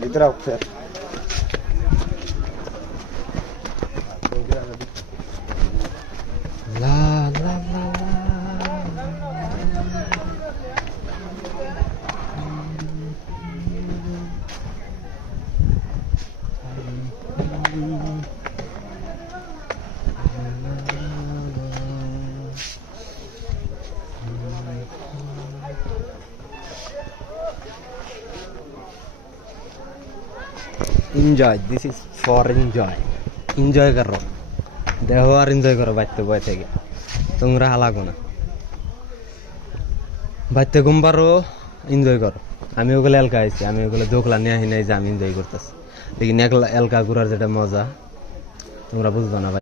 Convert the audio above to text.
ভিতরে উঠছে লা লা লা enjoy this is for enjoy करो देखो और एंजॉय करो बाइते बय থেকে তোমরা হালাগো না বাইতে ঘুম পারো এনজয় করো আমি ওগুলো এলকা আইছি আমি ওগুলো দোকলা নিয়ে আহি নাই যে আমি এনজয় করতেছি লেকিন এলকা ঘুরার যেটা মজা তোমরা বুঝবা না।